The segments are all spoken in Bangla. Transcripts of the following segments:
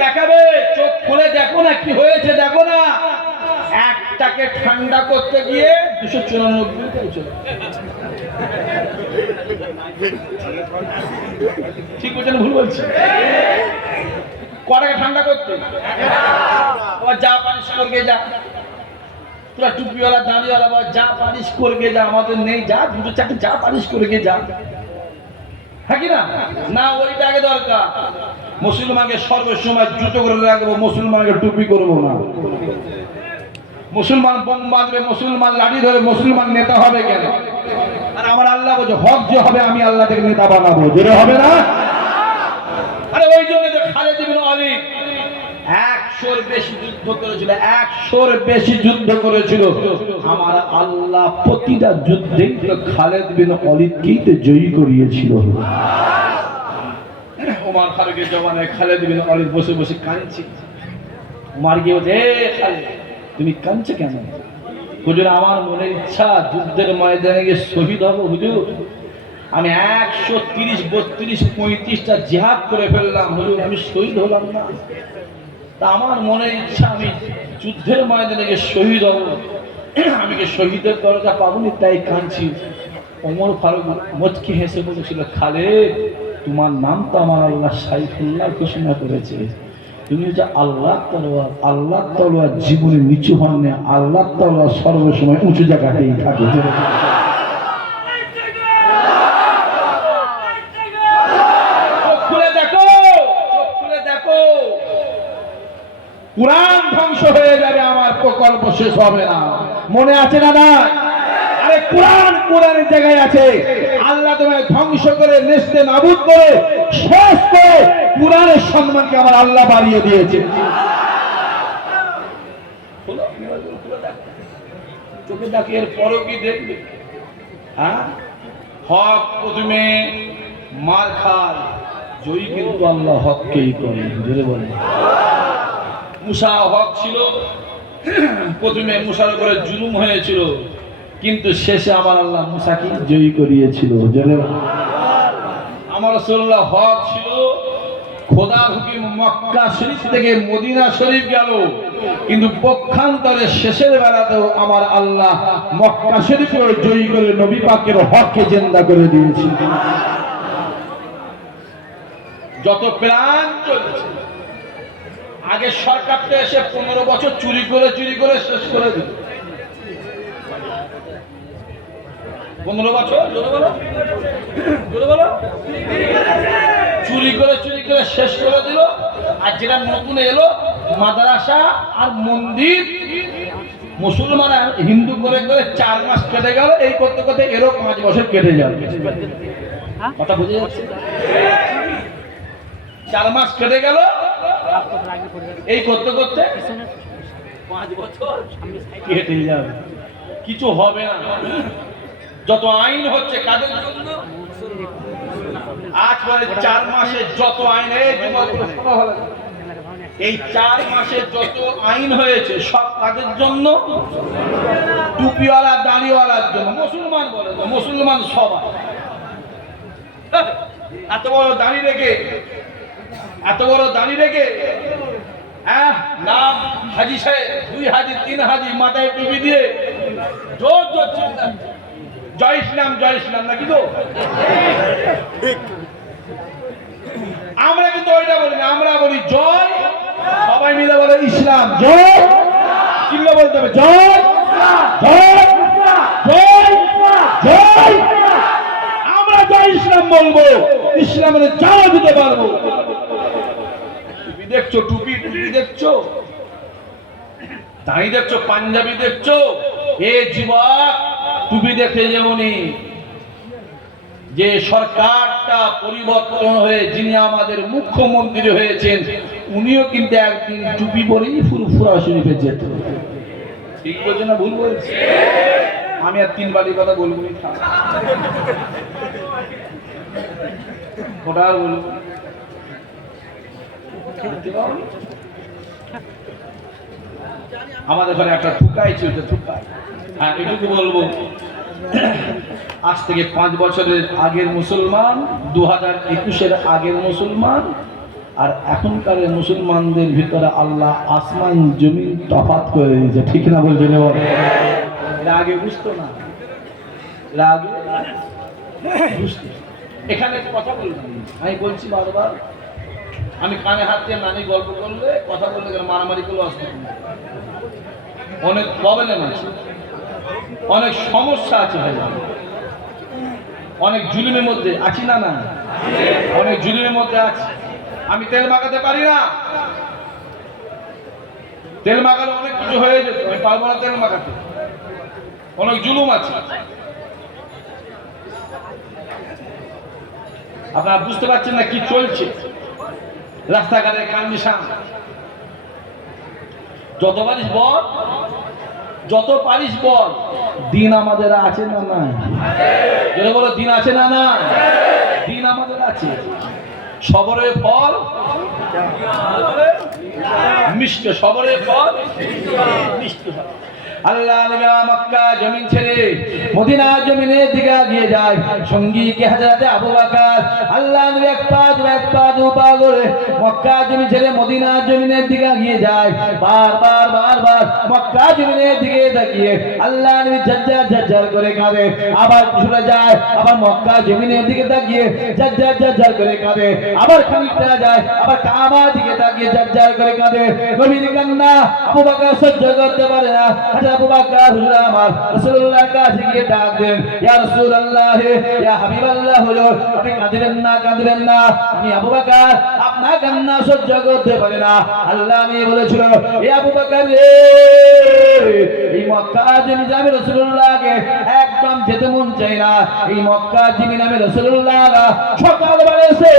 দেখাবে, চোখ খুলে দেখো না কি হয়েছে, দেখো না। একটাকে ঠান্ডা করতে গিয়ে 294 চলে। ঠিক বলছেন ভুল বলছি? কটাকে ঠান্ডা করতে যা পারিস করবে যা, তোরা টুপিওয়ালা দাঁড়িওয়ালা বা যা পারিস করবে যা, আমাদের নেই, যা দুটো চারটে যা পারিস করবে যা, হ্যাঁ কি না? না ওইটা আগে দরকার। মুসলমানকে সর্বসময় জুতো করে রাখবো, মুসলমানকে টুপি করবো না। মুসলমান বোম বাঁধবে, মুসলমান লাঠি ধরে, মুসলমান নেতা হবে কেন? আর আমার আল্লাহ বলছে হক যে হবে আমি আল্লাহ থেকে নেতা বানাবো, যেটা হবে না। আরে ওই জন্য তো খালেদ ইবনে ওয়ালিদ 100-র বেশি যুদ্ধ করেছিল, 100-র বেশি যুদ্ধ করেছিল। আমার আল্লাহ প্রতিটা যুদ্ধেই তো খালেদ বিন ওয়ালিদকেই তো জয়ী করিয়েছিল। ওমর ফারুকের জমানায় খালেদ বিন ওয়ালিদ বসে বসে কাঁদছে। ওমর গিয়ে বলছে, এ খালেদ তুমি কাঁদছো কেন? হুজুর আমার মনের ইচ্ছা যুদ্ধের ময়দানে গিয়ে শহীদ হব হুজুর। আমি 130, 32, 35টা জিহাদ করে ফেললাম হুজুর, আমি শহীদ হলাম না। তা আমার মনের ইচ্ছা আমি যুদ্ধের ময়দানে গিয়ে শহীদ হব, আমি কি শহীদের দরজা পাবনি, তাই কাঁদছি। ওমর ফারুক মুচকি হেসে বলেছিল, খালেদ তোমার নাম তো আমার আল্লাহ সাইফুল্লাহ ঘোষণা করেছে। তুমি যে আল্লাহ তলোয়ার, আল্লাহ তলোয়ার জীবনে নিচু হন না, আল্লাহ তলোয়ার সর্বসময় উঁচু জায়গাতেই থাকে। কুরআন ধ্বংস হয়ে যাবে, আমার প্রকল্প শেষ হবে না। মনে আছে না? না, আরে কুরআন কোরআনের জায়গায় আছে। আল্লাহ তোমায় ধ্বংস করে, নেস্তে নাবুদ করে, শেষ করে কুরআনের সম্মানকে আমার আল্লাহ বাড়িয়ে দিয়েছে। চোখে দেখে, এর পরও কি দেখবে? হ্যাঁ, হক প্রথমে মার খায়, জয়ী কিন্তু আল্লাহ হককেই করে। জোরে বলে। মুসা হক ছিল, প্রথমে মুসার উপরে জুলুম হয়েছিল, কিন্তু শেষে আমার আল্লাহ মুসাকে জয়ী করিয়েছিল। আমার রাসূলুল্লাহ হক ছিল, খোদার হুকুম মক্কা শরীফ থেকে মদিনা শরীফ গেল, কিন্তু পক্ষান্তরে শেষের বেলাতেও আমার আল্লাহ মক্কা শরীফকে জয়ী করে নবী পাকের হককে জিন্দা করে দিয়েছিল। যত প্ল্যান চলছে, আগে সরকারটা এসে 15 বছর চুরি করে শেষ করে দিল। 15 বছর চুরি করে শেষ করে দিল। আর যেটা নতুন এলো মাদ্রাসা আর মন্দির, মুসলমান হিন্দু করে 4 মাস কেটে গেল, এই করতে করতে এরও 5 বছর কেটে যাবে। কথা বুঝে যাচ্ছে? 4 মাস কেটে গেল, এই করতে করতে 5 বছর কেটে যাবে, কিছু হবে না। যত আইন হচ্ছে কাদের জন্য? আজ মানে 4 মাসে যত আইন, এই 4 মাসে যত আইন হয়েছে সব কাদের জন্য? টুপিওয়ালা দাড়িওয়ালার জন্য। মুসলমান বলে তো, মুসলমান সবাই এত বড় দাড়ি রেখে নাম হাজি সাহেব, 2 হাজি 3 হাজি, মাথায় টুপি দিয়ে জোর জয় ইসলাম নাকি তো? আমরা কিন্তু ওইটা বলি না, আমরা বলি জয়, সবাই মিলে বলে ইসলাম জয়, চিল্লা বলতে হবে জয় জয় জয় জয়। আমরা জয় ইসলাম বলবো, ইসলামের জানা দিতে পারবো। দেখছো টুপি দেখছো, দাঁড়িয়ে দেখছো, পাঞ্জাবি দেখছো, এ যুবক টুপি দেখে যেমনই যে সরকারটা পরিবর্তন হয়ে যিনি আমাদের মুখ্যমন্ত্রী হয়েছেন, উনিও কিন্তু একদিন টুপি পরেই ফুরফুরা শরীফে যেত। ঠিক বলছে না ভুল বলছে? আমি আর 3 বাড়ির কথা বলবো না, ওটা আর বলবো। আমাদের ঘরে একটা থুকাই ছিল, থুকাই। আর এটুকু বলবো, আজ থেকে 5 বছরের আগের মুসলমান, 2021-এর আগের মুসলমান আর এখনকার মুসলমানদের ভিতরে আল্লাহ আসমান জমিন তফাৎ করে দিয়েছে, ঠিক না বলছেন? এরা আগে বুঝতো না, এরা আগে বুঝতো। এখানে কথা বললাম, আমি বলছি বারবার, আমি কানে হাত দিয়ে নানি গল্প করলে কথা বললে মারামারি করলে অসুবিধা, অনেক প্রবলেম আছে, অনেক সমস্যা আছে ভাই, অনেক জুলুমের মধ্যে আছি না, না অনেক জুলুমের মধ্যে আছি। আমি তেল মাখাতে পারি না, তেল মাখালে অনেক কিছু হয়ে যেত, আমি পারবো না তেল মাখাতে, অনেক জুলুম আছে। আপনারা বুঝতে পারছেন না কি চলছে রাস্তাঘাটের কন্ডিশন। যত পারিস বল, যত পারিস বল, দিন আমাদের আছে না না? যদি বলো দিন আছে না না? দিন আমাদের আছে। সবরের ফল মিষ্টি, সবরের ফল মিষ্টি হয়। আল্লাহ নবী মক্কা জমিন ছেড়ে মদিনা জমিনের দিকে এগিয়ে যায়, সঙ্গী কে হযরত আবু বকর। আল্লাহ নবী এক পা দু পা করে মক্কা জমিন ছেড়ে মদিনা জমিনের দিকে এগিয়ে যায়। বারবার মক্কা জমিনের দিকে তাকিয়ে আল্লাহ নবী ঝরঝর করে কাঁদে, আবার সরে যায়, আবার মক্কা জমিনের দিকে তাকিয়ে ঝরঝর করে কাঁদে, আবার খানিকটা যায়, আবার কাবার দিকে তাকিয়ে ঝরঝর করে কাঁদে। নবীর কান্না আবু বকর সহ্য করতে পারে না। আবু বকর হুজুর আমার রাসূলুল্লাহর কাছে গিয়ে ডাক দেন, ইয়া রাসূলুল্লাহ, ইয়া হাবিবাল্লাহ, হুজুর আপনি কাঁদবেন না, আমি আবু বকর আপনার কান্না সহ্য করতে পারি না। আল্লাহ আমি বলেছিল, এ আবু বকর রে, এই মক্কা জমিন যাবে রাসূলুল্লাহকে একদম যেতে মন চাই না। এই মক্কা জমিন আমি রাসূলুল্লাহ সকালবেলা এসে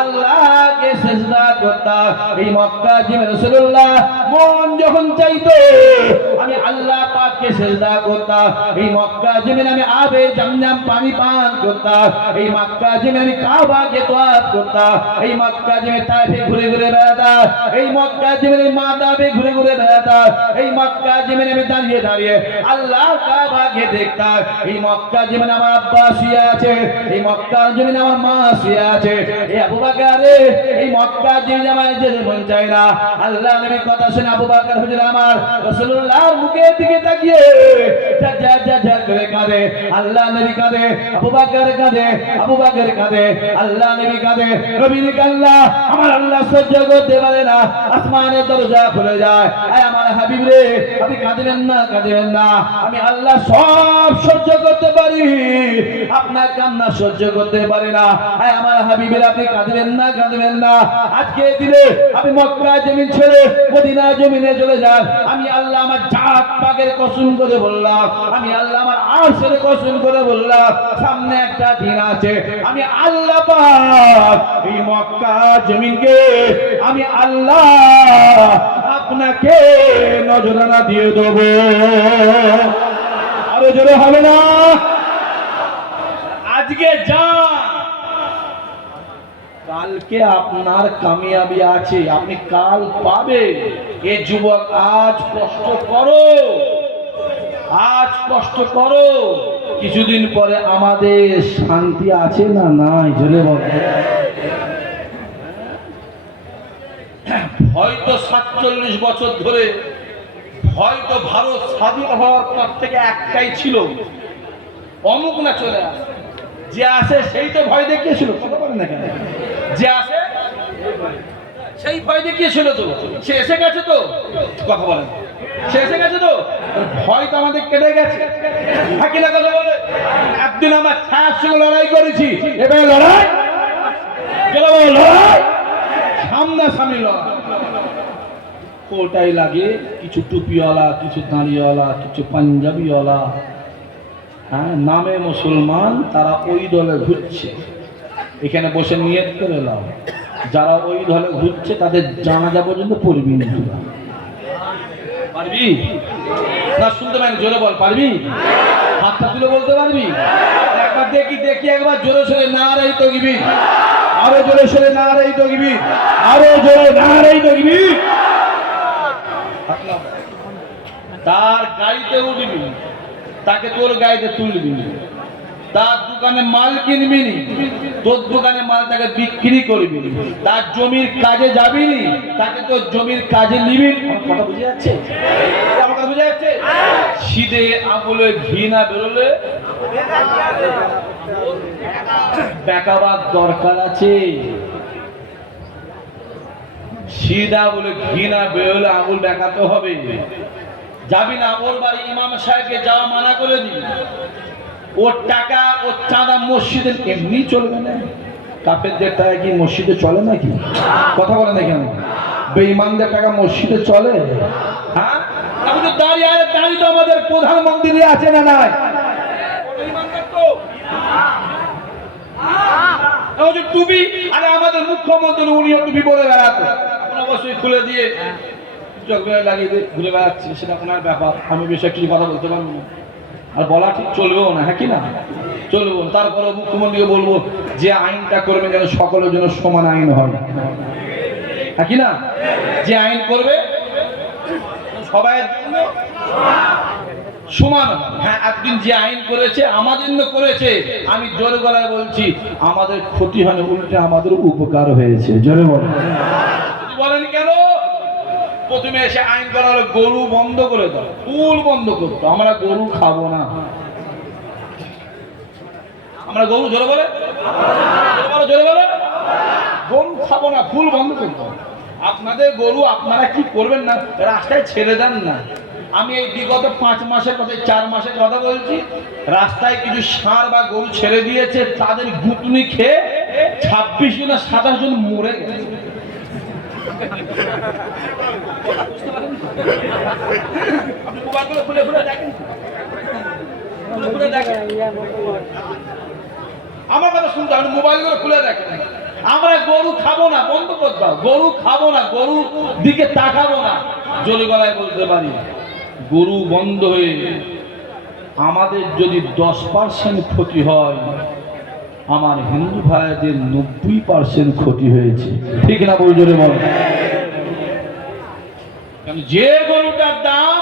আল্লাহকে সিজদা করতাম। এই মক্কা জমিন রাসূলুল্লাহ মন যখন চাইতো আমি আল্লাহ পাককে সিজদা করতাম। এই মক্কা জমিন আমি আবে জমজম পানি পান করতাম। এই মক্কা জমিন আমি কাবাকে তোয়াফ করতাম। এই মক্কা জমিন তাইফে ঘুরে ঘুরে বেড়াতাম। এই মক্কা জমিন মাদাবে ঘুরে ঘুরে বেড়াতাম। এই মক্কা জমিন আমি দাঁড়িয়ে দাঁড়িয়ে আল্লাহ কাবাকে দেখতাম। এই মক্কা জমিন আমার আব্বা শুয়ে আছে, এই মক্কা জমিন আমার মা শুয়ে আছে। এই আবু বকর রে, এই মক্কা জমিন আমার যেতে মন চায় না। আল্লাহ নবীর কথা শুনে আবু বকর হুজুর আমার রাসূলুল্লাহর মুখের দিকে তাকিয়ে ঝরঝর করে কাঁদে। আল্লাহ নবী কাঁদে, আবু বকর কাঁদে, আবু বকর কাঁদে, আল্লাহ নবী কাঁদে। নবীর কান্না আমার আল্লাহ সহ্য করতে পারে না, আসমানের দরজা খুলে যায়। আয় আমার হাবিব রে, আপনি কাঁদবেন না, আমি আল্লাহ সব সহ্য করতে পারি, আপনার কান্না সহ্য করতে পারি না। আয় আমার হাবিবের আপনি কাঁদবেন না। আজকে দিলে আপনি মক্কা জমিন ছেড়ে মদিনা জমিনে চলে যান। আমি আল্লাহ আমার জাত পাকের কসম করে বললাম, আমি আল্লাহ আমার আরশের কসম করে বললাম, সামনে একটা দিন আছে আমি আল্লাহ পাক এই মক্কা জমিনকে আমি আল্লাহ আপনাকে নজরানা দিয়ে দেবো। আরো জোরে হবে না? আজকে যা, কালকে আপনার কামিয়াবি আছে, আপনি কাল পাবে। এ যুবক আজ কষ্ট করো, কিছুদিন পরে আমাদের শান্তি আছে না নাই? জোরে বলো। হয়তো 47 বছর ধরে হয়তো ভারত স্বাধীন হওয়ার পর থেকে একটাই ছিল, অমুক না চলে আসে। যে আসে সেই তো ভয় দেখিয়েছিল, কথা বলেন না কেন? যে আসে সেই ভয় দেখিয়েছিল, তো সে এসে গেছে, তো কথা বলেন, সে এসে গেছে, তো ভয় তো আমাদের কেটে গেছে। থাকি না কথা বলে, একদিন আমার ছায়ার সঙ্গে লড়াই করেছি, এবারে লড়াই সামনাসামনি লড়াই। ওটাই লাগে, কিছু টুপিওয়ালা, কিছু দাঁড়িওয়ালা, কিছু পাঞ্জাবিওয়ালা, হ্যাঁ নামে মুসলমান, তারা ওই দলে ঘুরছে। এখানে বসে নিয়ত করে লাও, যারা ওই দলে ঘুরছে তাদের জানাজা পর্যন্ত পড়বি না। পারবি না? শুনতে পারেন, জোরে বল, পারবি? হাতটা তুলে বলতে পারবি? একবার দেখি একবার জোরে সোরে নারাই তাকবীর, আরো জোরে সোরে নারাই তাকবীর, আরো জোরে নারাই তাকবীর। তার গাড়িতে উঠবি, তাকে তোর গাড়িতে তুলবি, তার দোকানে মাল কিনবি নি, তোর দোকানে মালটাকে বিক্রি করবি, তার জমির কাজে যাবি নি, তাকে তোর জমির কাজে নিবি। কথা বুঝে যাচ্ছে? আমার কথা বুঝে যাচ্ছে? সিধে আঙুলে ঘি না বেরোলে বেকাবার দরকার আছে। সিধা বলে ঘি না বেরোলে আঙুল বেকাতে হবে। যাবি না, ওর বাড়ি ইমাম সাহেবকে যাওয়া মানা করে দিবি। ওর টাকা ওর চাঁদা মসজিদে এমনি চলবে না। কাফেরদের টাকা কি মসজিদে চলে নাকি? কথা বলে না কেন? বেঈমানদের টাকা মসজিদে চলে? হ্যাঁ, আমি তো দাঁড়িয়ে তো আমাদের প্রধানমন্ত্রী আছে না নাই? টুপি, আরে আমাদের মুখ্যমন্ত্রী উনিও টুপি পরে বেড়াতো, অবশ্যই খুলে দিয়ে চোখ লাগিয়ে দিয়ে ঘুরে বেড়াচ্ছে, সেটা ওনার ব্যাপার। আমি বেশি কিছু কথা বলতে পারবো না, আর বলা ঠিক চলবেও না। হ্যাঁ কি না? চলবো। তারপরে মুখ্যমন্ত্রীকে বলবো যে আইনটা করবে যেন সকলের জন্য সমান আইন হয়। হ্যাঁ কি না? যে আইন করবে সবাই সমান। হ্যাঁ, একদিন যে আইন করেছে আমাদের জন্য করেছে, আমি জোরে গলায় বলছি আমাদের ক্ষতি হয়নি, উল্টে আমাদের উপকার হয়েছে। জোরে বলেন। বলেন কেন? প্রথমে এসে আইন করা হলো গরু বন্ধ করে দাও, ফুল বন্ধ করতো। আমরা গরু খাবো না, আমরা গরু জোরে বলে জোরে বলে গরু খাবো না, ফুল বন্ধ করতো। আপনাদের গরু আপনারা কি করবেন না, রাস্তায় ছেড়ে দেন না। আমি এই বিগত 5 মাসের কথা, 4 মাসের কথা বলছি। রাস্তায় কিছু ষাঁড় বা গরু ছেড়ে দিয়েছে, তাদের গুটনি খেয়ে 26 জন 27 জন মরে গেছে। আমার কথা শুনতে, আপনি মোবাইল গুলো খুলে দেখেন। আমরা গরু খাবো না, বন্ধ করতে দাও। গরু খাবো না, গরু দিকে তাকাবো না। জোরে গলায় বলতে পারি, গরু বন্ধ হয়ে আমাদের যদি 10% ক্ষতি হয়, আমার হিন্দু ভাইদের 90% ক্ষতি হয়েছে। ঠিক না? বল জোরে বল। যে গরুটার দাম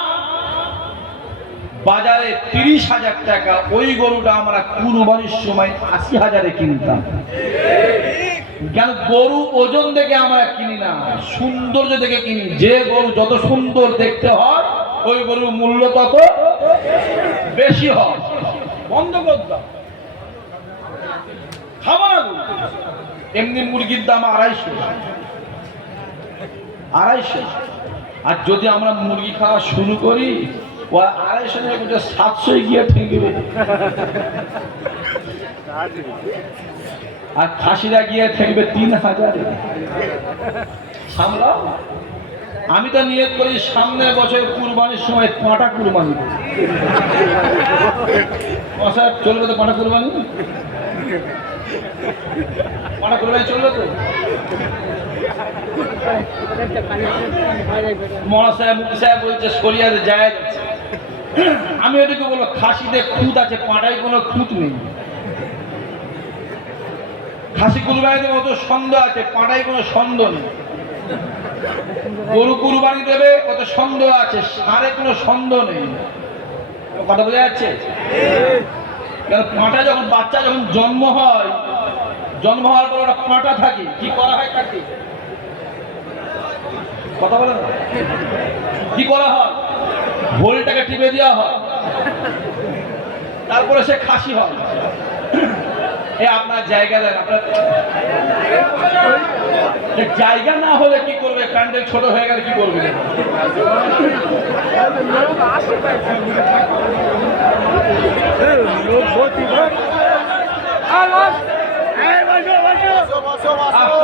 বাজারে 30,000 টাকা, ওই গরুটা আমরা কুরবানির সময় 80,000-এ কিনতাম। কেন? গরু ওজন দেখে আমরা কিনি না, সৌন্দর্য দেখে কিনি। যে গরু যত সুন্দর দেখতে হয়, ওই গরুর মূল্য তত বেশি হয়। বন্ধ করতাম, খাবো না গরু। এমনি মুরগির দাম 250। আর যদি আমরা মুরগি খাওয়া শুরু করি, ও 250 700 গিয়ে ঠেকবে। আর খাসিরা গিয়ে ঠেকবে 3000। সামলাও। আমি তো নিয়ত করি সামনের বছর কুরবানির সময় পাঁটা কুরবানি চলবে তো। পাঁটা কুরবানি চলবে তো। মরা সাহেব, মুক্তি সাহেব বলছে শরিয়াতে যায় যাচ্ছে। আমি ওইটাকে বলবো খাসিতে খুঁত আছে, পাঁটায় কোনো খুঁত নেই। খাসি কুরবানিতে কত সন্দেহ আছে, পাঁটায় কোনো সন্দেহ নেই। গরু কুরবানি দেবে কত সন্দেহ আছে, ষাঁড়ে কোনো সন্দেহ নেই। কথা বোঝা যাচ্ছে? কারণ পাঁটা যখন বাচ্চা যখন জন্ম হয়, জন্ম হওয়ার পর ওটা পাঁটা থাকে, কি করা হয় তাকে? কথা বলে না, কি করা হয়? ভোলটাকে টিপে দেওয়া হয়, তারপরে সে খাসি হয়। এ আপনার জায়গা দেন। আপনার জায়গা না হলে কি করবে? প্যান্ডেল ছোট হয়ে গেলে কি করবে?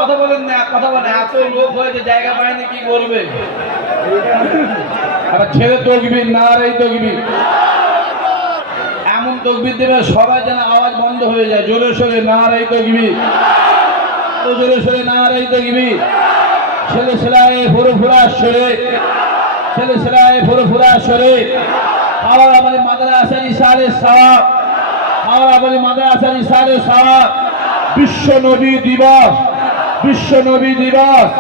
কথা বলেন না, কথা বলেন। এত লোক হয়েছে, জায়গা পায়নি, কি করবে? ছেলে তকবীর, নারায়ে তাকবীর। এমন তকবীর দেবে সবাই যেন আওয়াজ বন্ধ হয়ে যায়। জোরে সোরে নারায়ে তাকবীর, জোরে সোরে নারায়ে তাকবীর। ছেলে সেলায়ে ফুরফুরা সরে, ছেলে সেলায়ে ফুরফুরা সরে। হাওড়া বলে মাদ্রাসার ইশারে সওয়াব, হাওড়া বলে মাদ্রাসার ইশারে সওয়াব। বিশ্ব নবী দিবস, বিশ্ব নবী দিবস।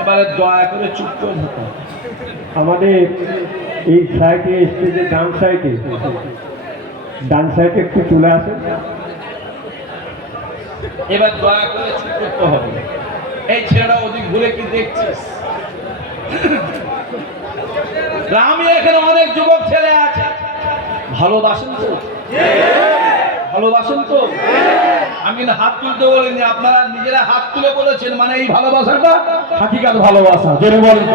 এবারে দয়া করে চুপ আমাদের এই সাইডে স্টেজের ডান সাইডে একটু চলে আসেন। এবার দয়া করে চুপ করতে হবে। এই ছেলেটা ওদিক ঘুরে কি দেখছিস? গ্রামে এখানে অনেক যুবক ছেলে আছে, ভালোবাসেন তো? ভালোবাসেন তো? আমি কিন্তু হাত তুলতে বলিনি, আপনারা নিজেরা হাত তুলে বলেছেন, মানে এই ভালোবাসাটা হাকিকাত ভালোবাসা। জোরে বলেন।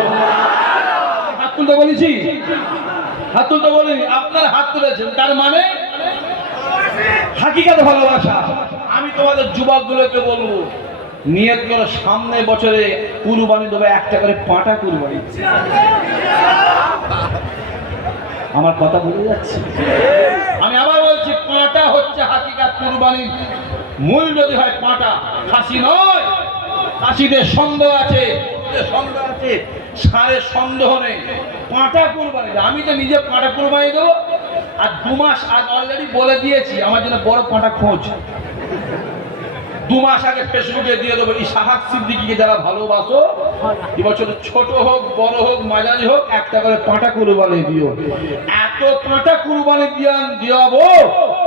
হাত তুলতে বলেছি? হাত তুলতে বলিনি, আপনারা হাত তুলেছেন, তার মানে হাকিকাত ভালোবাসা। আমি তোমাদের যুবকগুলোকে বলবো, নিয়ত করো সামনে বছরে কুরবানি দেবে, একটা করে পাঁটা কুরবানি। আমার কথা বলে যাচ্ছে? আমি আবার বলছি, পাঁটা হচ্ছে হাকিকাত কুরবানির মূল। যদি হয় পাঁটা, খাসি নয়। খাসিদের সন্দেহ আছে, সন্দেহ আছে, ষাঁড়ের সন্দেহ নেই। পাঁটা কুরবানি। আমি তো নিজে পাঁটা কুরবানি দেবো, আর 2 মাস আগে অলরেডি বলে দিয়েছি আমার জন্য বড় পাঁটা খোঁজ। 2 মাস আগে ফেসবুকে দিয়ে দেবো, এই সাহাক সিদ্দিকীকে যারা ভালোবাসো, এবছর ছোট হোক বড় হোক মাঝারি হোক, একটা করে পাঁটা কুরবানি দিও। এত পাঁটা কুরবানি দিয়াবো,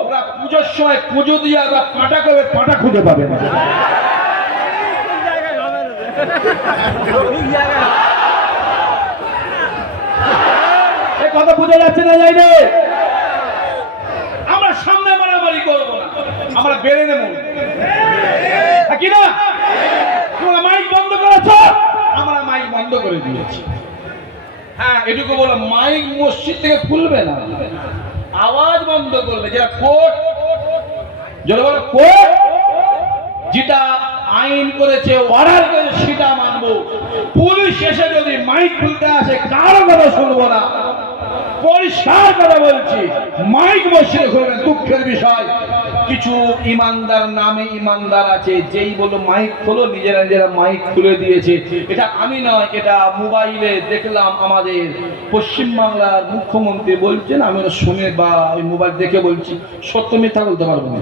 ওরা পুজোর সময় পুজো দিয়ে আবার পাঁটা করে পাঁটা খুঁজে পাবে না। কথা বুঝে যাচ্ছে না? যাই না, আমরা সামনে মারামারি করবো না, আমরা বেড়ে নেব কি না? তোমরা মাইক বন্ধ করেছ, আমরা মাইক বন্ধ করে দিয়েছি। হ্যাঁ, এটুকু বলো, মাইক মসজিদ থেকে খুলবে না, আওয়াজ বন্ধ করবে। যেটা কোর্ট, যেটা বলো কোর্ট যেটা আইন করেছে, অর্ডার করেছে, সেটা মানবো। পুলিশ এসে যদি মাইক খুলতে আসে, কারো কথা শুনবো না। পরিষ্কার কথা বলছি, মাইক মসজিদে খুলবেন। দুঃখের বিষয়, কিছু ইমানদার নামে ইমানদার আছে, যেই বলো মাইক খোলো, নিজেরা নিজেরা মাইক খুলে দিয়েছে। এটা আমি নয়, এটা মোবাইলে দেখলাম, আমাদের পশ্চিমবাংলার মুখ্যমন্ত্রী বলছেন, আমি শুনে বা ওই মোবাইল দেখে বলছি, সত্য মিথ্যা বলতে পারবো না।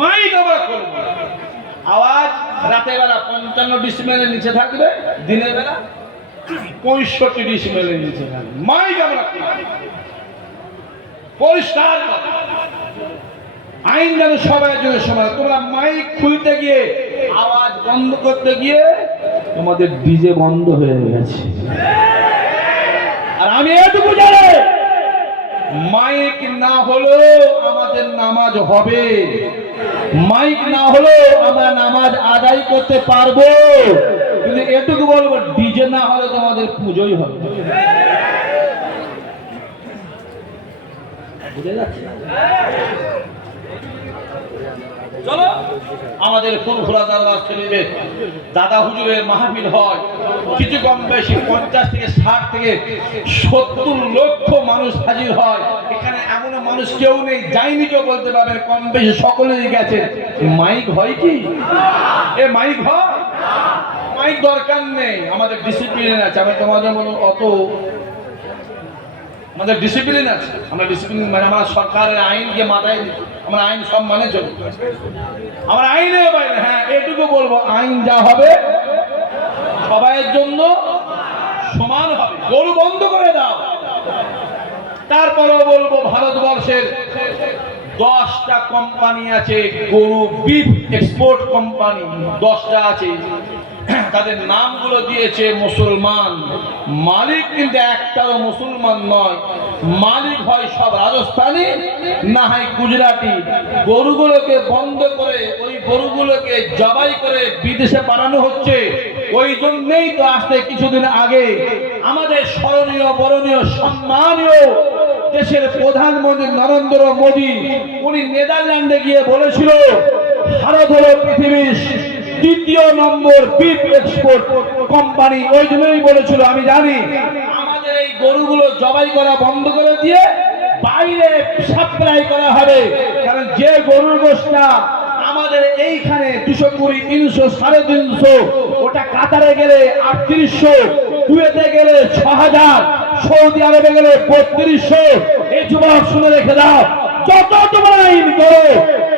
মাইক আমরা খুলবো, আওয়াজ রাতের বেলা 55 ডিসিমেলের নিচে থাকবে, দিনের বেলা 65 ডিসিমেলের নিচে থাকবে। মাইক আমরা পরিষ্কার আইন যেন সবাই জন্য সমান। তোমরা মাইক খুলতে গিয়ে, আওয়াজ বন্ধ করতে গিয়ে তোমাদের ডিজে বন্ধ হয়ে গেছে। আর আমি এটুকু জানি, মাইক না হলো আমাদের নামাজ হবে, মাইক না হলো আমরা নামাজ আদায় করতে পারবো। কিন্তু এটুকু বলবো, ডিজে না হলে তোমাদের পুজোই হবে। বুঝে যাচ্ছে? চলো, আমাদের ফুরফুরা দরবার শরীফে দাদা হুজুরের মাহফিল হয়, কিছু কম বেশি 50 থেকে 60 থেকে 70 লক্ষ মানুষ হাজির হয়। এখানে এমন মানুষ কেউ নেই যায়নি, কেউ বলতে পারবেন, কম বেশি সকলেই গেছে। মাইক হয় কি? এ মাইক হয়? মাইক দরকার নেই, আমাদের ডিসিপ্লিন আছে। আমি তোমাদের মতো অত, আমাদের ডিসিপ্লিন আছে। আমরা ডিসিপ্লিন মানে আমরা সরকারের আইনকে মাথায়, আমরা আইন সব মানে চলি, আমরা আইনে বাইরে। হ্যাঁ, এটুকু বলবো, আইন যা হবে সবাইয়ের জন্য সমান হবে। গরু বন্ধ করে দাও। তারপরেও বলবো, ভারতবর্ষের 10টা কোম্পানি আছে, গরু বিফ এক্সপোর্ট কোম্পানি 10টা আছে। তাদের নামগুলো দিয়েছে মুসলমান, মালিক কিন্তু একটাও মুসলমান নয়। মালিক হয় সব রাজস্থানী, না হয় গুজরাটি। গরুগুলোকে বন্ধ করে, ওই গরুগুলোকে জবাই করে বিদেশে পাঠানো হচ্ছে। ওই জন্যই তো আসতে কিছুদিন আগে আমাদের স্মরণীয়, বরণীয়, সম্মানীয় দেশের প্রধানমন্ত্রী নরেন্দ্র মোদী, উনি নেদারল্যান্ডে গিয়ে বলেছিল, ভারত হলো পৃথিবীর 2য় নম্বর বিফ এক্সপোর্ট কোম্পানি। ওই জন্যই বলেছিল। আমি জানি আমাদের এই গরুগুলো জবাই করা বন্ধ করে দিয়ে বাইরে সাপ্লাই করা হবে, কারণ যে গরুর গোশতটা আমাদের এইখানে 220, 300, 350, ওটা কাতারে গেলে 3800, কুয়েতে গেলে 6000, সৌদি আরবে গেলে 3200। এই যুবক শুনে রেখে দাও, যত তোমরা আইন করো,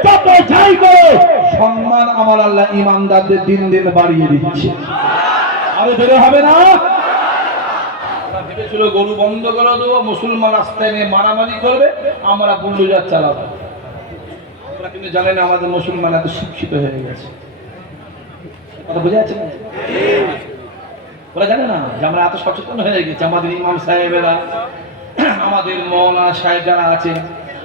যত যাই করো, সম্মান আমার আল্লাহ ইমানদারদের দিন দিন বাড়িয়ে দিচ্ছে। আরো জোরে হবে না? ওরা ভেবেছিল গরু বন্ধ করে দেবো, মুসলমান রাস্তায় নিয়ে মারামারি করবে, আমরা বুলডোজার চালাবো। ওরা কিন্তু জানে না আমাদের মুসলমান এত শিক্ষিত হয়ে গেছে। কথা বুঝে যাচ্ছে না? ওরা জানে না যে আমরা এত সচেতন হয়ে গেছি। আমাদের ইমাম সাহেবেরা, আমাদের মৌলানা সাহেব যারা আছেন,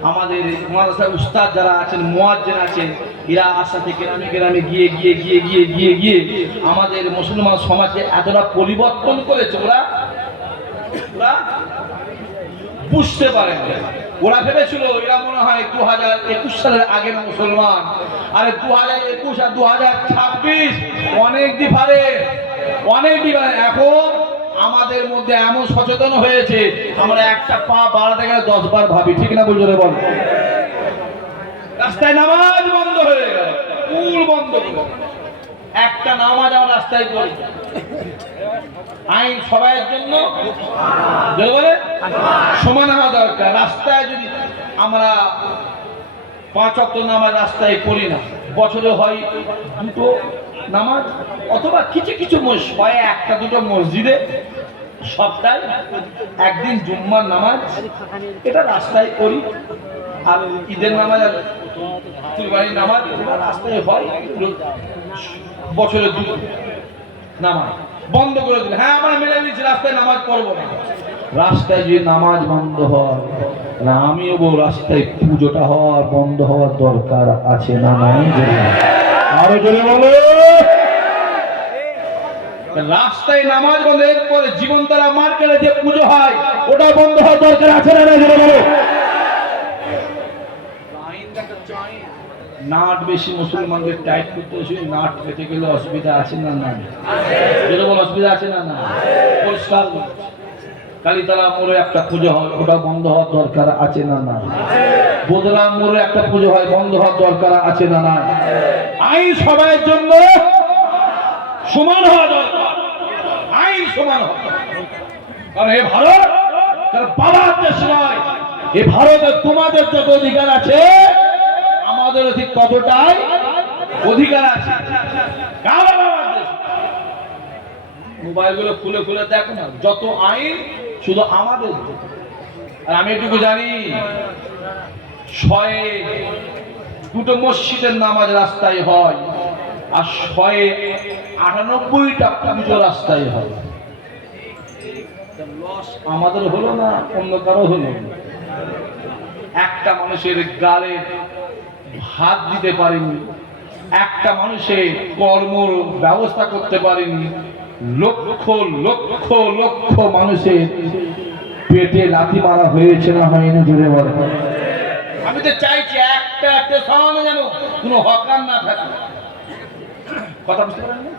আমাদের মাদ্রাসা উস্তাদ যারা আছেন, মুয়াজ্জিন আছেন, এরা আশাতে গ্রামে গ্রামে গিয়ে গিয়ে গিয়ে গিয়ে গিয়ে গিয়ে আমাদের মুসলমান সমাজকে এতটা পরিবর্তন করেছে। ওরা বুঝতে পারে না। ওরা ভেবেছিল এরা মনে হয় 2021 সালের আগের মুসলমান, আরে 2021 আর 2026 অনেক ডিফারেন্ট, অনেক ডিফারেন্ট। এখন আমাদের মধ্যে এমন সচেতন হয়েছে, আমরা একটা পা বাড়াতে গেলে 10 বার ভাবি, ঠিক না? বুঝলে বল, রাস্তায় নামাজ বন্ধ হয়ে গেল, স্কুল বন্ধ করে একটা নামাজ আমরা রাস্তায় পড়ি। আইন সবাইয়ের জন্য বলে সমান হওয়া দরকার। রাস্তায় যদি আমরা 5 ওয়াক্ত নামাজ রাস্তায় পড়ি না, বছরে হয় 2টো নামাজ, অথবা কিছু কিছু হয় 1টা 2টো মসজিদে, সপ্তাহে একদিন জুম্মার নামাজ এটা রাস্তায় করি। আর ঈদের নামাজ আর কুরবানির নামাজ রাস্তায় হয়, বছরে 2টো নামাজ বন্ধ করে দিলে। হ্যাঁ, আমরা মেনে নিচ্ছি রাস্তায় নামাজ পড়বো না। রাস্তায় যে নামাজ বন্ধ হয়, আমিও বল রাস্তায় পুজোটা হওয়ার বন্ধ হওয়ার দরকার আছে না নাই? আরো জোরে বলো। রাস্তায় নামাজ বন্ধ, এরপরে জীবন তারা মার্কেটে যে পুজো হয় ওটা বন্ধ হওয়ার দরকার আছে না নাই? জোরে বলো। নাট বেশি মুসলমানদের টাইট করতে হয়েছে, নাট পেতে গেলে অসুবিধা আছে না না? জোরে বলো, অসুবিধা আছে না না? পরিষ্কার কালীতলা মোড়ে একটা পুজো হয়, ওটা বন্ধ হওয়ার দরকার আছে না না? বোদরা মোড়ে একটা পুজো হয়, বন্ধ হওয়ার দরকার আছে না না? আইন সবার জন্য সমান হওয়া দরকার, আইন সমান হওয়া। কারণ এ ভারত তার বাবার দেশ নয়, এ ভারতে তোমাদের যত অধিকার আছে আমাদের ঠিক ততটাই অধিকার আছে। মোবাইল গুলো খুলে খুলে দেখো না, যত আইন শুধু আমাদের। আর আমি এটুকু জানি, 2টো মসজিদের নামাজ রাস্তায় হয়, আর 98টা পুজো রাস্তায় হয়। লস আমাদের হলো না, অন্য কারো হলো না। একটা মানুষের গালে হাত দিতে পারেনি, একটা মানুষের কর্মর ব্যবস্থা করতে পারেনি, লক্ষ লক্ষ লক্ষ মানুষের পেটে লাথি মারা হয়েছে না হয়নি? জুড়ে বলে। আমি তো চাইছি একটা স্টেশনে যেন কোনো হকার না থাকে। কথা বুঝতে পারেন না?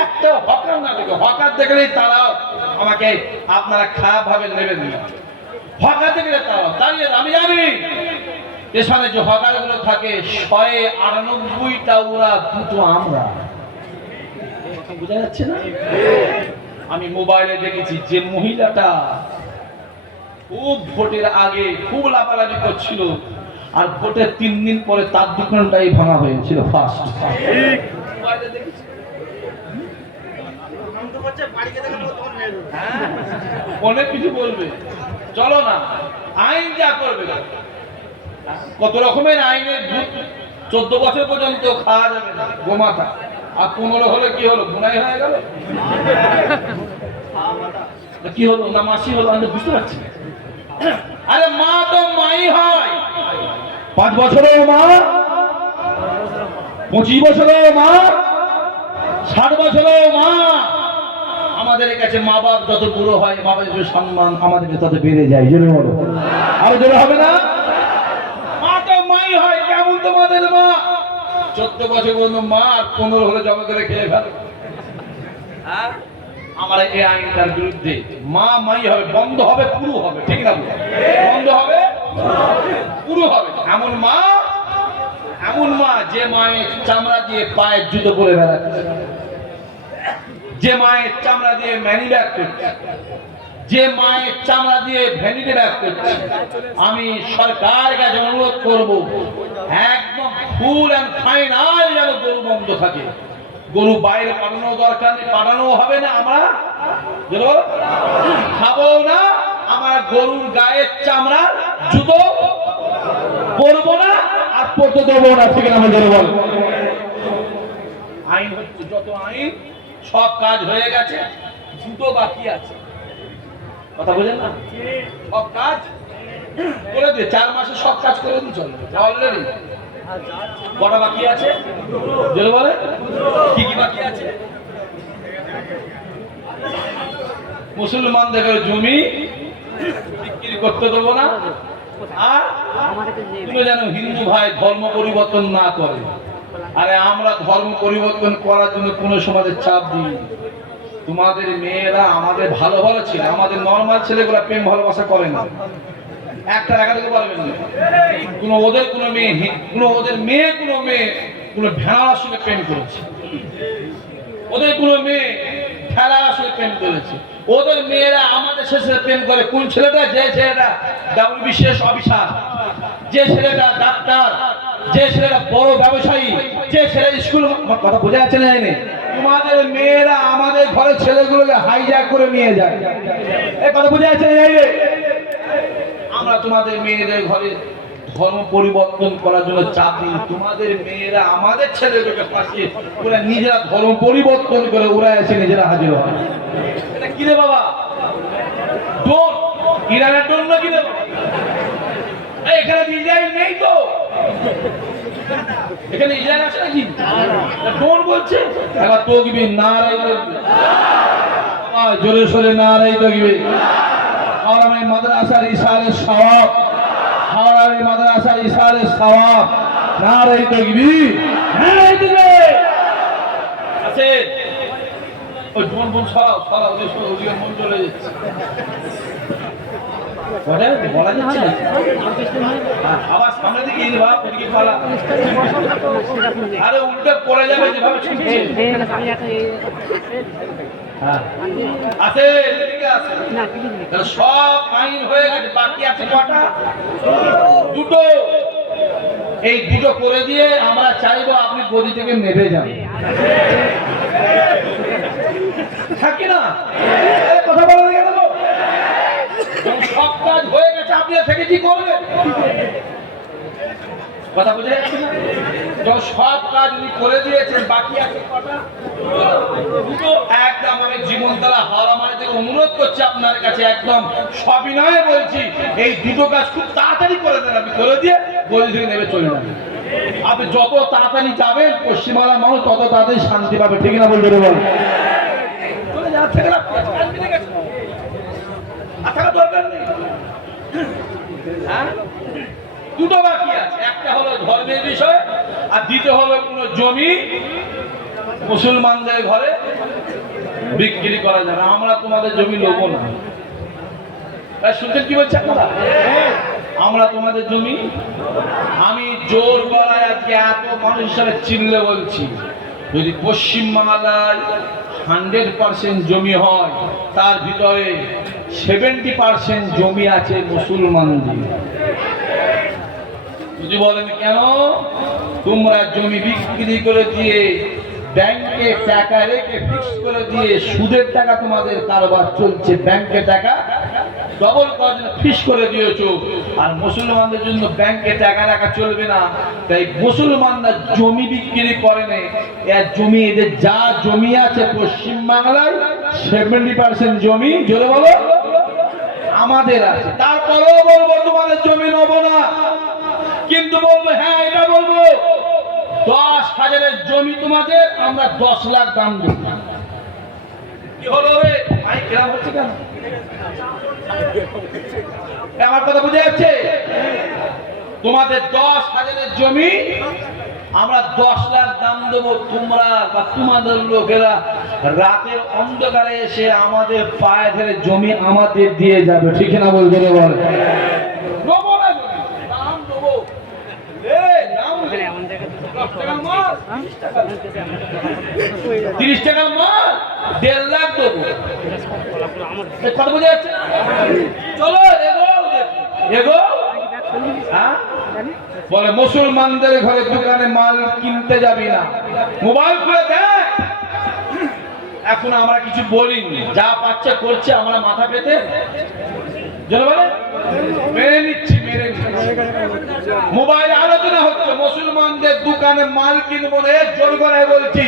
একটা হকার না থাকে। হকার দেখলেই তারাও আমাকে আপনারা খারাপ ভাবে নেবেন না। হকার দেখলে তারাও দাঁড়িয়ে, আমি জানি স্টেশনে যে হকার গুলো থাকে 198টা ওরা, 2টো আমরা। বোঝা যাচ্ছে না? আমি মোবাইলে দেখেছি যে মহিলাটা খুব ভোটের আগে খুব লাফালাফি করছিল, আর ভোটের 3 দিন পরে তার দোকানটাই ভাঙা হয়েছিল ফার্স্ট। মোবাইলে দেখেছি। অনেক কিছু বলবে, চলো না, আইন যা করবে। কত রকমের আইনের 14 বছর পর্যন্ত খাওয়া যাবে না গোমাতা, আর 15 হলে কি হলো? গুনাই হয়ে গেল। কি হলো না মাসি হলো? আমি বুঝতে পারছি। আরে মা তো মাই হয়, 5 বছরেও মা, 25 বছরেও মা, 60 বছরেও মা। আমাদের কাছে মা বাপ যত বুড়ো হয়, মা বাবার সম্মান আমাদের তত বেড়ে যায়। জোরে বলো, আরো জোরে হবে না? মা তো মাই হয়, কেমন তোমাদের মা? 14 বছর পর্যন্ত মা, আর 15 হলে জমা করে খেয়ে ফেলে। আমরা এই আইনটার বিরুদ্ধে। মা মাই হবে, বন্ধ হবে, পুরো হবে, ঠিক না? বন্ধ হবে, পুরো হবে। এমন মা যে মায়ের চামড়া দিয়ে পায়ের জুতো পরে বেড়াচ্ছে, যে মায়ের চামড়া দিয়ে ম্যানি ব্যাগ করছে, যে মায়ের চামড়া দিয়ে ভ্যানিটি ব্যাগ করছে। আমি সরকারের কাছে অনুরোধ করব, একদম ফুল এন্ড ফাইনাল যেন গরু বন্ধ থাকে। গরু বাইরে পাঠানো দরকার নেই, পাঠানো হবে না, আমরা খাবো না, আমরা গরুর গায়ের চামড়া জুতো পরবো না আর পরতে দেবো না, ঠিক না আমাদের বল। আইন হচ্ছে যত আইন সব কাজ হয়ে গেছে, জুতো বাকি আছে, কথা বোঝেন না? সব কাজ করে দিয়ে 4 মাসে সব কাজ করে দিয়ে চলবে অলরেডি। কটা বাকি আছে জেলে বলে? কি কি বাকি আছে? মুসলমানদের জমি বিক্রি করতে দেবো না, আর তুমি যেন হিন্দু ভাই ধর্ম পরিবর্তন না করে। আরে আমরা ধর্ম পরিবর্তন করার জন্য কোনো সমাজের চাপ দিই। তোমাদের মেয়েরা আমাদের ভালো ভালো ছেলে, আমাদের নর্মাল ছেলেগুলা প্রেম ভালোবাসা করে না, একটা দেখা থেকে পারবেন না। কোনো ওদের কোনো মেয়ে কোনো ভেড়ার সঙ্গে প্রেম করেছে, ওদের কোনো মেয়ে ভেড়ার সঙ্গে প্রেম করেছে, ওদের মেয়েরা আমাদের শেষে প্রেম করে। কোন ছেলেটা? যে ছেলেটা বিশেষ অফিসার, যে ছেলেটা ডাক্তার, যে ছেলেটা বড় ব্যবসায়ী, যে ছেলে স্কুল, কথা বোঝা যাচ্ছে না? তোমাদের মেয়েরা আমাদের ঘরের ছেলেগুলোকে হাইজ্যাক করে নিয়ে যায়, এই কথা বোঝা যাচ্ছে না? আমরা তোমাদের মেয়েদের ঘরে ধর্ম পরিবর্তন করার জন্য চাপ দিই, তোমাদের মেয়েরা আমাদের ছেলেগুলোকে ফাঁসিয়ে ওরা নিজেরা ধর্ম পরিবর্তন করে ওরা এসে নিজেরা হাজির হয়। এটা কি রে বাবা? ডোন ইরানের ডোন না কি রে? এখানে ইসরায়েল নেই তো, এখানে ইসরায়েল আছে নাকি? ডোন বলছে এবার তকবীর নারায়ে তাকবীর, জোরে সোরে নারায়ে তাকবীর। হাওড়া মাদ্রাসার ইশারের সওয়াব, হাওড়া মাদ্রাসার ইশারের সওয়াব, নারায়ে তাকবীর, নারায়ে তাকবীর। আছে ওই ডোন বোন সরাও ওদিকে মন চলে যাচ্ছে, বলা যাচ্ছে না। আবার সামনে দিকে ওদিকে পালা, আরে উল্টে পড়ে যাবে যেভাবে ছুটছে। আছে সব আইন হয়ে গেছে, বাকি আছে কটা? দুটো। এই দুটো করে দিয়ে আমরা চাইবো আপনি গদি থেকে নেমে যান, থাকি না কথা বলা গেল। সব কাজ হয়ে গেছে, আপনি থেকে কি করবেন? কথা বুঝে যাচ্ছে না? যখন সব কাজ উনি করে দিয়েছেন, বাকি আছে কটা? দুটো। একদম আমি জীবন দ্বারা হাওড়া মানে থেকে অনুরোধ করছি আপনার কাছে, একদম সবিনয়ে বলছি, এই দুটো কাজ খুব তাড়াতাড়ি করে দেন, আপনি করে দিয়ে গদি থেকে নেমে চলে যাবেন। আপনি যত তাড়াতাড়ি যাবেন পশ্চিমবাংলার মানুষ তত তাড়াতাড়ি শান্তি পাবে, ঠিক না বলতে বল? চলে যাচ্ছে দরকার নেই। দুটো বাকি আছে, একটা হলো ধর্মের বিষয়, আর দ্বিতীয় হলো কোনো জমি মুসলমানদের ঘরে বিক্রি করা যাবে। আমরা তোমাদের জমি লোব না, শুনছেন কি বলছে আপনারা? আমরা তোমাদের জমি, আমি জোর গলায় আজকে এত মানুষের সাথে চিল্লে বলছি, যদি পশ্চিমবাংলায় 100% জমি হয়, তার ভিতরে 70% জমি আছে মুসলমানদের। যদি বলেন কেন? তোমরা জমি বিক্রি করে দিয়ে ব্যাংকে টাকা রেখে ফিক্স করে দিয়ে সুদের টাকা তোমাদের কারবার চলছে, ব্যাংকে টাকা ডবল করার জন্য ফিক্স করে দিয়েছো, আর মুসলমানদের জন্য ব্যাংকে টাকা রাখা চলবে না। তাই মুসলমানরা জমি বিক্রি করে না, এর জমি, এদের যা জমি আছে পশ্চিমবাংলায় 70% জমি, জোরে বলো, আমাদের আছে। তারপরেও বলবো তোমাদের জমি নেবো না, কিন্তু বলবো হ্যাঁ এটা বলবো 10,000-এর জমি তোমাদের, আমরা 10 লাখ দাম দেব। কি হলো রে ভাই, কেরাম হচ্ছে কেন? আমার কথা বুঝে যাচ্ছে? তোমাদের 10,000-এর জমি আমরা 10 লাখ দাম দেবো, তোমরা বা তোমাদের লোকেরা রাতের অন্ধকারে এসে আমাদের পায়ে ধরে জমি আমাদের দিয়ে যাবে, ঠিক না বলবে? বল 30 টাকার মাল 1.5 লাখ দেবো, কথা বোঝা যাচ্ছে? চলো এগো, হ্যাঁ বলে মুসলমানদের ঘরে দোকানে মাল কিনতে যাবি না, মোবাইল খুলে দেখ। এখন আমরা কিছু বলিনি, যা পাচ্ছে করছে, আমরা মাথা পেতে বলে মেনে নিচ্ছি। মোবাইল আলোচনা হচ্ছে মুসলমানদের দোকানে মাল কিনবো না, জোর করে বলছি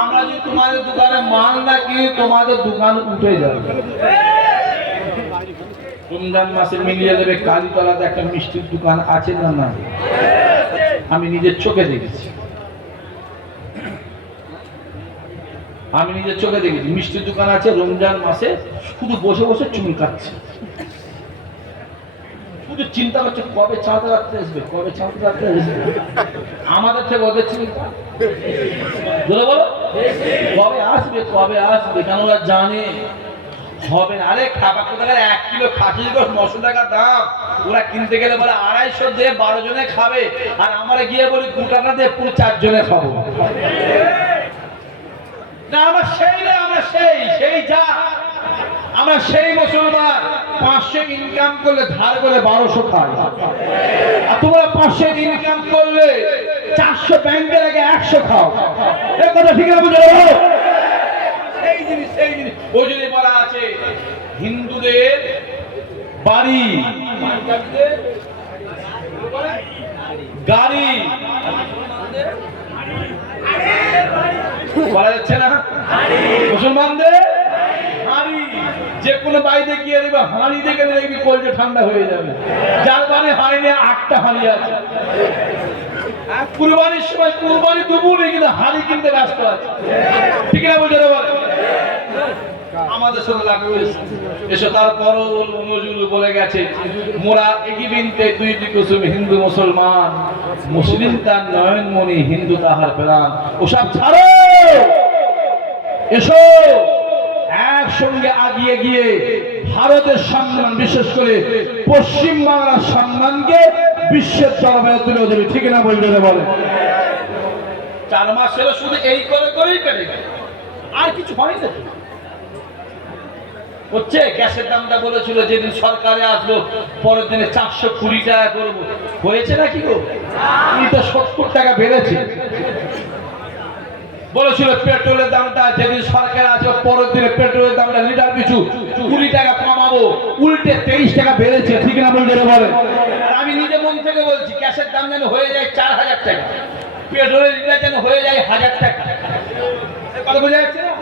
আমরা যদি তোমাদের দোকানে মাল না কিনি তোমাদের দোকান উঠে যাবে। রমজান মাসে মিলিয়ে দেবে কালীতলাতে একটা মিষ্টির দোকান আছে না না, আমি নিজের চোখে দেখেছি, মিষ্টির দোকান আছে। রমজান মাসে শুধু বসে বসে চুল কাটছে, শুধু চিন্তা করছে কবে চাঁদ রাখতে আসবে, কবে চাঁদ রাখতে আসবে। আমাদের থেকে ওদের চিন্তা বলো কবে আসবে, কবে আসবে, কেন ওরা জানে হবে না। আরে খাবার কোথায় 1 কিলো খাসির গোশ 900 টাকা দাম, ওরা কিনতে গেলে বলে 250 দিয়ে 12 জনে খাবে, আর আমরা গিয়ে বলি 2 টাকা দিয়ে পুরো 4 জনে খাবো। না আমরা সেই মুসলমান 500 ইনকাম করলে ধার করে 1200 খায়, আর তোমরা 500 ইনকাম করলে 400 ব্যাংকে রেখে 100 খাও। এই কথা ঠিক আছে বুঝলো? সেই জিনিস ওই জন্য বলা আছে হিন্দুদের বাড়ি গাড়ি বলা যাচ্ছে না, মুসলমানদের হাঁড়ি। যে কোনো বাড়িতে গিয়ে দেখবে হাঁড়ি দেখে দেখবি কলজে ঠান্ডা হয়ে যাবে। যার বাড়ি হাঁড়ি নিয়ে 8টা হাঁড়ি আছে, কুরবানির সময় কুরবানি দুপুরে কিন্তু হাঁড়ি কিনতে ব্যস্ত আছে, ঠিক না বলছে? আমাদের সাথে লাগু এসে তারপরও নজরুল বলে গেছে মোরা একই বিনতে দুই কুসুম, হিন্দু মুসলমান, মুসলিম তার নয়নমণি, হিন্দু তাহার প্রাণ। ওসব ছাড়ো, এসো একসঙ্গে আগিয়ে গিয়ে ভারতের সম্মান, বিশেষ করে পশ্চিম বাংলার সম্মানকে বিশ্বের দরবারে তুলে ধরি, ঠিক না বলবে? বলে 4 মাস হলো শুধু এই করেই কেটে গেল, আর কিছু হয় না হচ্ছে। গ্যাসের দামটা বলেছিল যেদিন সরকারে আসলো পরের দিনে 420 টাকা করবো, হয়েছে নাকি গো? 70 টাকা বেড়েছে। বলেছিল পেট্রোলের দামটা যেদিন সরকার আসবে পরের দিনে পেট্রোলের দামটা লিটার পিছু 20 টাকা কমাবো, উল্টে 23 টাকা বেড়েছে, ঠিক না বলতে? বলে আমি নিজে মন থেকে বলছি গ্যাসের দাম যেন হয়ে যায় 4000 টাকা, পেট্রোলের লিটার যেন হয়ে যায় 1000 টাকা। কথা বোঝা যাচ্ছে না?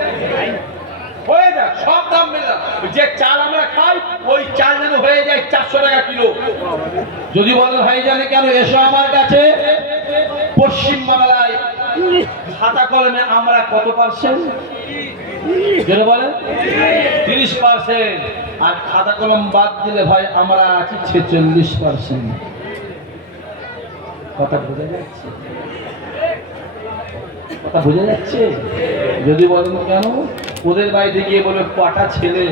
হয়ে যাক, সব দাম মিলাম, যে চাল আমরা খাই ওই চাল যেন হয়ে যায় 400 টাকা কিলো। যদি বলেন হয়ে জানে কেন, এসো আমার কাছে। পশ্চিম বাংলায় খাতা কলমে আমরা কত পার্সেন্ট? যেটা বলেন 30%, আর খাতা কলম বাদ দিলে ভাই আমরা আছি 46%। কথা বোঝা যাচ্ছে? কথা বোঝা যাচ্ছে? যদি বলেন কেন, ওদের বাড়িতে গিয়ে বলবে কটা ছেলে,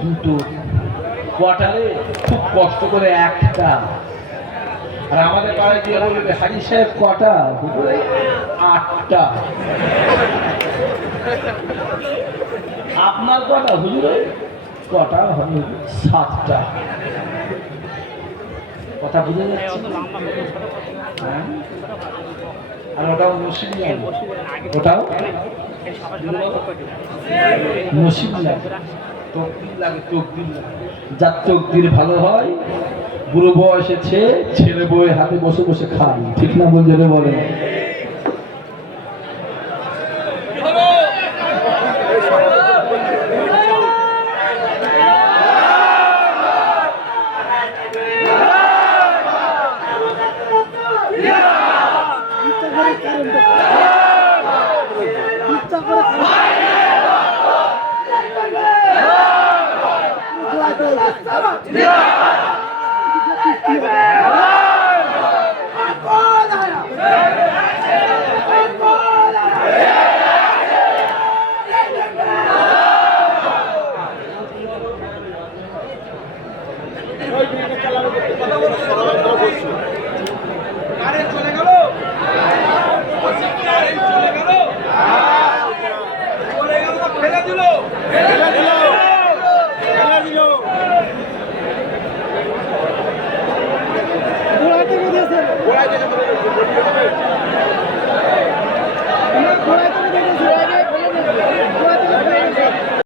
2টো, কটারে খুব কষ্ট করে 1টা, আর আমাদের বাড়িতে গিয়ে বলবে হাজি সাহেব কটা, 8টা। আপনার কটা হুজুর? কটা হবে? 7টা। কথা বুঝে যাচ্ছে? আর ওটাও নসিব লাগে, ওটাও নসিব লাগে, তকদির লাগে, তকদির লাগে। যার তকদির ভালো হয় বুড়ো বয়সে ছেলে বউয়ের হাতে বসে বসে খায়, ঠিক না বলছে? বলে Yeah!